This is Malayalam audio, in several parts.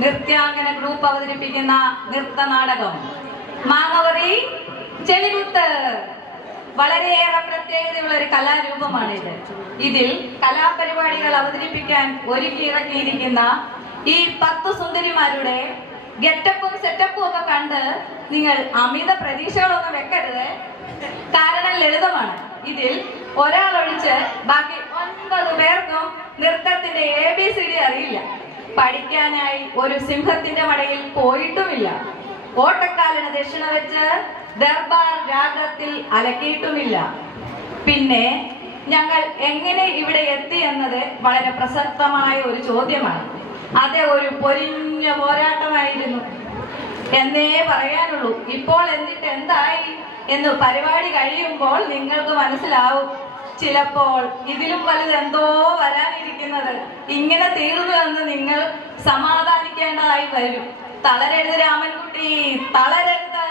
നൃത്യാംഗന ഗ്രൂപ്പ് അവതരിപ്പിക്കുന്ന നൃത്തനാടകം മാങ്ങവറി ചെളികുത്ത്. വളരെയേറെ പ്രത്യേകതയുള്ള ഒരു കലാരൂപമാണിത്. ഇതിൽ കലാപരിപാടികൾ അവതരിപ്പിക്കാൻ ഒരുക്കിയിറക്കിയിരിക്കുന്ന ഈ 10 സുന്ദരിമാരുടെ ഗെറ്റപ്പും സെറ്റപ്പും ഒക്കെ കണ്ട് നിങ്ങൾ അമിത പ്രതീക്ഷകളൊന്നും വെക്കരുത്. കാരണം ലളിതമാണ്. ഇതിൽ ഒരാളൊഴിച്ച് ബാക്കി 9 പേർക്കും നൃത്തത്തിന്റെ ABCD അറിയില്ല. പഠിക്കാനായി ഒരു സിംഹത്തിന്റെ മടയിൽ പോയിട്ടുമില്ല. ഓട്ടക്കാലിന് ദക്ഷിണ വെച്ച് ദർബാർ രാഗത്തിൽ അലക്കിയിട്ടുമില്ല. പിന്നെ ഞങ്ങൾ എങ്ങനെ ഇവിടെ എത്തി എന്നത് വളരെ പ്രസക്തമായ ഒരു ചോദ്യമാണ്. അത് ഒരു പൊരിഞ്ഞ പോരാട്ടമായിരുന്നു എന്നേ പറയാനുള്ളൂ. ഇപ്പോൾ എന്നിട്ട് എന്തായി എന്ന് പരിപാടി കഴിയുമ്പോൾ നിങ്ങൾക്ക് മനസ്സിലാവും. ചിലപ്പോൾ ഇതിലും വലുതെന്തോ വരാനിരിക്കുന്നത്. ഇങ്ങനെ തീർന്നു എന്ന് നിങ്ങൾ സമാധാനിക്കേണ്ടതായി വരും. തളരരുത് രാമൻകുട്ടി, തളരരുത്.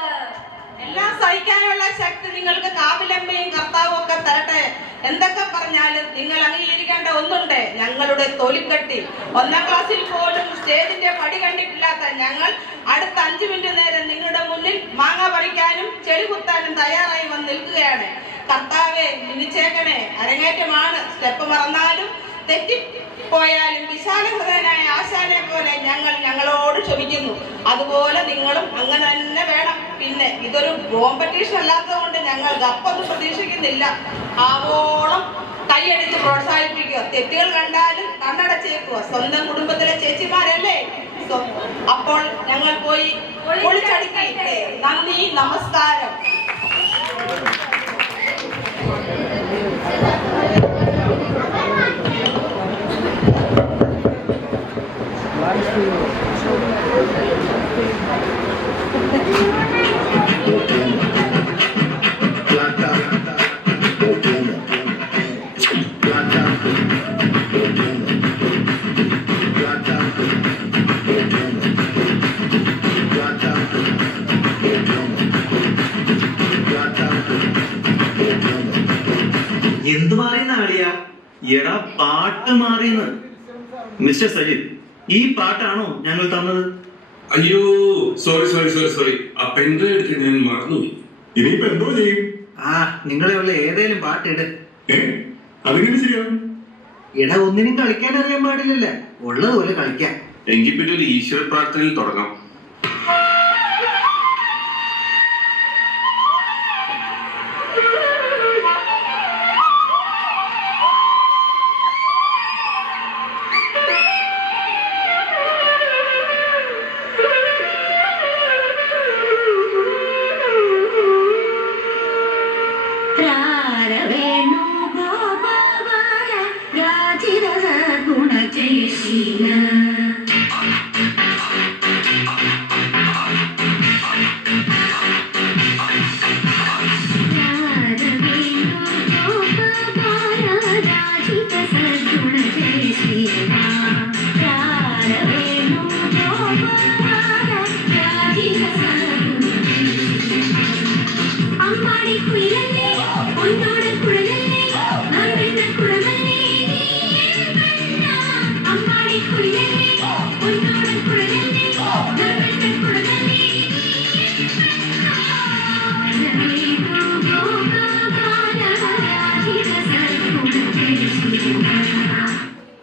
എല്ലാം സഹിക്കാനുള്ള ശക്തി നിങ്ങൾക്ക് കാവിലമ്മയും കർത്താവും ഒക്കെ തരട്ടെ. എന്തൊക്കെ പറഞ്ഞാലും നിങ്ങൾ അംഗീകരിക്കേണ്ട ഒന്നുണ്ട്, ഞങ്ങളുടെ തൊലിക്കട്ടി. 1ാം ക്ലാസ്സിൽ പോലും സ്റ്റേജിന്റെ പടി കണ്ടിട്ടില്ലാത്ത ഞങ്ങൾ അടുത്ത 5 മിനിറ്റ് നേരം നിങ്ങളുടെ മുന്നിൽ മാങ്ങ പറിക്കാനും ചെളി കുത്താനും തയ്യാറായി വന്ന് നിൽക്കുകയാണ്. കർത്താവെ മിനിച്ചേക്കണേ. അരങ്ങേറ്റമാണ്. സ്റ്റെപ്പ് മറന്നാലും തെറ്റിപ്പോയാലും വിശാലഹൃദയനായ ആശാനെ പോലെ ഞങ്ങളോട് ക്ഷമിക്കുന്നു. അതുപോലെ നിങ്ങളും അങ്ങനെ തന്നെ വേണം. പിന്നെ ഇതൊരു കോമ്പറ്റീഷൻ അല്ലാത്തത് കൊണ്ട് ഞങ്ങൾ ഗപ്പൊന്നും പ്രതീക്ഷിക്കുന്നില്ല. ആവോളം കൈയടിച്ച് പ്രോത്സാഹിപ്പിക്കുക. തെറ്റുകൾ കണ്ടാലും കണ്ണടച്ചേക്കുക. സ്വന്തം കുടുംബത്തിലെ ചേച്ചിമാരല്ലേ. അപ്പോൾ ഞങ്ങൾ പോയി പൊളിച്ചടിക്കട്ടെ. നന്ദി, നമസ്കാരം. എന്ത് മാറിയെന്ന ആളിയാ? എടാ പാട്ട് മാറിയെന്ന്. മിസ്റ്റർ സലീം, ഈ പാട്ടാണോ ഞങ്ങൾ തന്നത്? അയ്യോ, സോറി. ആ പെൻഡ്രൈവ് എടുക്കാൻ ഞാൻ മറന്നുപോയി. ഇനിയിപ്പോ എന്തോ ചെയ്യും? നിങ്ങളെ ഉള്ള ഏതേലും പാട്ടിട്. അതെങ്ങനെ ശരിയാവും? എടാ, ഒന്നിനും കളിക്കാൻ അറിയാൻ പാടില്ലല്ലേ, ഉള്ളതുപോലെ കളിക്കാൻ. എങ്കിൽ പിന്നെ ഒരു ഈശ്വര പ്രാർത്ഥനയിൽ തുടങ്ങാം.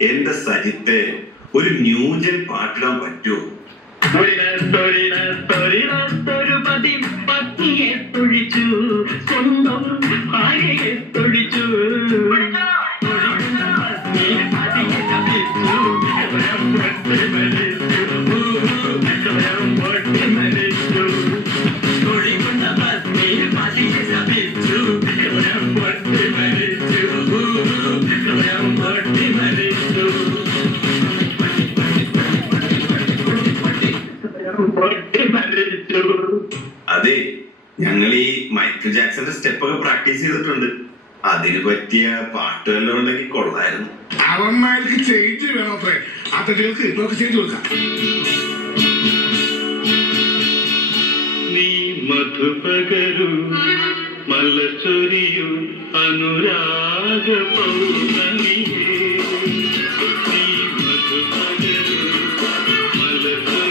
എന്റെ സജിത്തെ, ഒരു ന്യൂജൻ പാട്ടിടാൻ പറ്റുമോ? പത്നിയെ തൊഴിച്ചു, സ്വന്തം ഭാര്യയെ തൊഴിച്ചു. അതെ, ഞങ്ങൾ ഈ മൈക്കിൾ ജാക്സന്റെ സ്റ്റെപ്പൊക്കെ പ്രാക്ടീസ് ചെയ്തിട്ടുണ്ട്. അതിന് പറ്റിയ പാട്ടുകളെല്ലാം ഉണ്ടെങ്കിൽ കൊള്ളായിരുന്നു. അവന്മാർക്ക് ചേഞ്ച് വേണോ? അത്തട്ടികൾക്ക് നമുക്ക് ചേഞ്ച് കൊടുക്കാം. നീ മധുപകരു മലച്ചൊരിയു അനുരാഗ പൗർണമിയേ. നീ മധുപകരു മലച്ചൊരിയു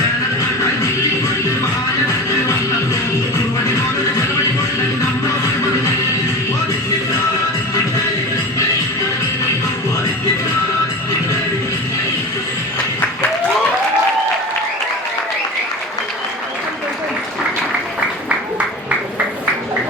Jana